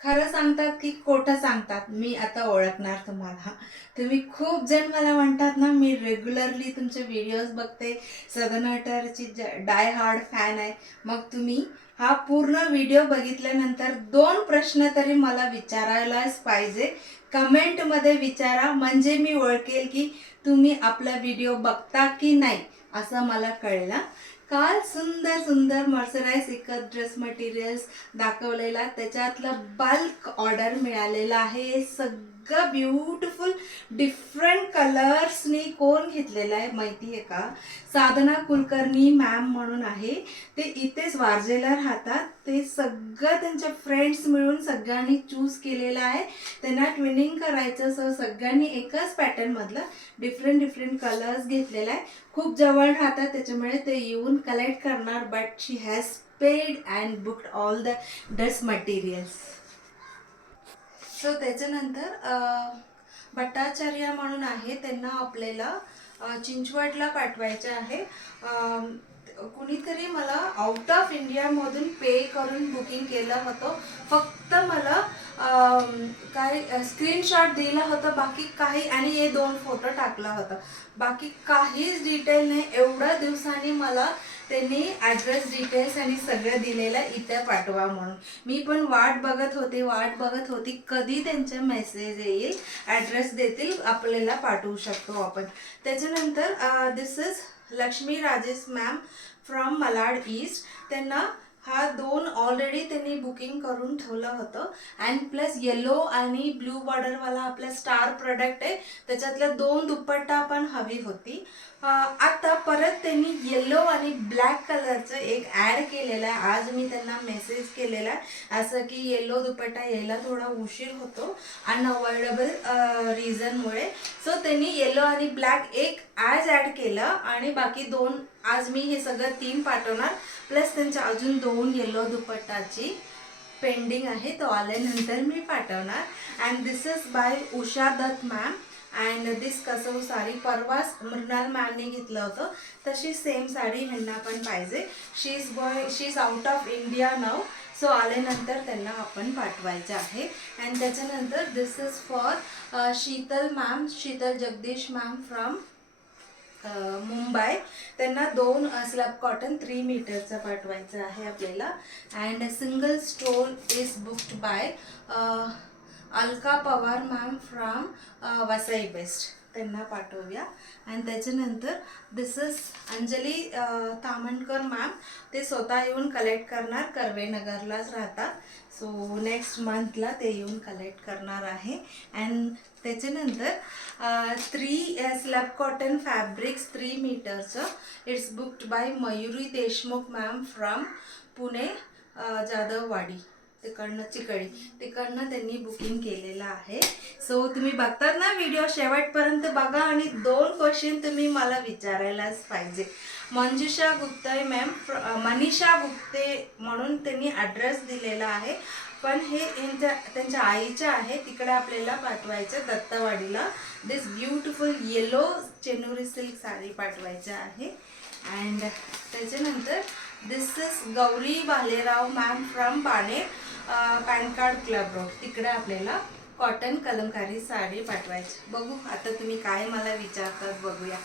खरं सांगतात की खोटं सांगतात, मी आता ओळखणार तुम्हाला. तुम्ही खूप जण मला म्हणतात ना, मी रेग्युलरली तुमचे व्हिडिओज बघते, सदन अटरची डाय हार्ड फॅन आहे. मग तुम्ही हा पूर्ण व्हिडिओ बघितल्यानंतर 2 प्रश्न तरी मला विचारायलाच पाहिजे. कमेंटमध्ये विचारा, म्हणजे मी ओळखेल की तुम्ही आपला व्हिडिओ बघता की नाही, असं मला कळेल. काल सुंदर सुंदर मर्सराइज इकत ड्रेस मटेरियल्स दाखवलेला, त्याच्यातलं बल्क ऑर्डर मिळालेलं आहे. सगळं ब्युटिफुल डिफरंट कलर्सनी कोण घेतलेलं आहे माहिती आहे का? साधना कुलकर्णी मॅम म्हणून आहे. ते इथेच वारजेला राहतात. ते सगळं त्यांच्या फ्रेंड्स मिळून सगळ्यांनी चूज केलेलं आहे. त्यांना ट्विनिंग करायचं, सो सगळ्यांनी एकच पॅटर्नमधलं डिफरंट डिफरंट कलर्स घेतलेला आहे. खूप जवळ राहतात, त्याच्यामुळे ते येऊन कलेक्ट करणार. But she has paid and booked all the dress materials. So त्याच्यानंतर भट्टाचार्य म्हणून आहे, त्यांना आपल्याला चिंचवडला पाठवायचं आहे. कुणीतरी मला आउट ऑफ इंडियामधून पे करून बुकिंग केलं होतं. फक्त मला काय स्क्रीनशॉट दिला होता, बाकी काही, आणि हे 2 फोटो टाकला होता. बाकी काहीच डिटेल नाही. एवढ्या दिवसांनी मला त्यांनी ॲड्रेस डिटेल्स आणि सगळं दिलेलं इथे पाठवा म्हणून. मी पण वाट बघत होती कधी त्यांचा मेसेज येईल, ॲड्रेस देतील, आपल्याला पाठवू शकतो आपण. त्याच्यानंतर this is Lakshmi Rajesh ma'am from Malad east. त्यांना हा 2 ऑलरेडी त्यांनी बुकिंग करून ठेवलं होतं. अँड प्लस येलो आणि ब्लू बॉर्डरवाला आपला स्टार प्रोडक्ट आहे, त्याच्यातल्या 2 दुपट्टा पण हवी होती. आता परत त्यांनी येलो आणि ब्लॅक कलरचं एक ॲड केलेलं आहे. आज मी त्यांना मेसेज केलेला आहे असं की येलो दुपट्टा यायला थोडा उशीर होतो अनअवॉइडेबल रिझनमुळे. सो त्यांनी येलो आणि ब्लॅक एक आज ॲड केलं, आणि बाकी 2 आज मी हे सगळं 3 पाठवणार. प्लस त्यांच्या अजून 2 येलो दुपट्टाची पेंडिंग आहे, तो आल्यानंतर मी पाठवणार. And this is by Usha Dutt ma'am. And this कसं साडी परवाच मृणाल मॅमने घेतलं होतं, तशी सेम साडी ह्यांना पण पाहिजे. She is out of India नाव. सो आल्यानंतर त्यांना आपण पाठवायचं आहे. अँड त्याच्यानंतर this is for Sheetal Jagdish ma'am from Mumbai. त्यांना 2 स्लॅब कॉटन 3 मीटरचं पाठवायचं आहे आपल्याला. And single stole is booked by Alka Pawar ma'am from Vasai west. त्यांना पाठवूया. आणि त्याच्यानंतर this is Anjali Tamhankar ma'am. ते स्वतः येऊन कलेक्ट करणार, कर्वेनगरलाच राहतात. सो नेक्स्ट मंथला ते येऊन कलेक्ट करणार आहे. अँड त्याच्यानंतर 3 स्लॅब कॉटन फॅब्रिक्स 3 मीटरचं it's booked by Mayuri Deshmukh ma'am from Pune Jadhavwadi, तिकडनं चिकडी, तिकडनं त्यांनी बुकिंग केलेलं आहे. सो तुम्ही बघतात ना व्हिडिओ, शेवटपर्यंत बघा आणि 2 क्वेश्चन तुम्ही मला विचारायलाच पाहिजे. मंजुषा गुप्ते मॅम, मनीषा गुप्ते म्हणून त्यांनी ॲड्रेस दिलेला आहे, पण हे त्यांच्या आईचं आहे, तिकडे आपल्याला पाठवायचं दत्तवाडीला. दिस ब्युटिफुल येलो चेनुरी सिल्क साडी पाठवायचं आहे. अँड त्याच्यानंतर this is Gauri Bhalerao ma'am from Baner pan card club road, तिकडे आपल्याला कॉटन कलमकारी साडी पाठवायची. बघू आता तुम्ही काय मला विचारतात, बघूया.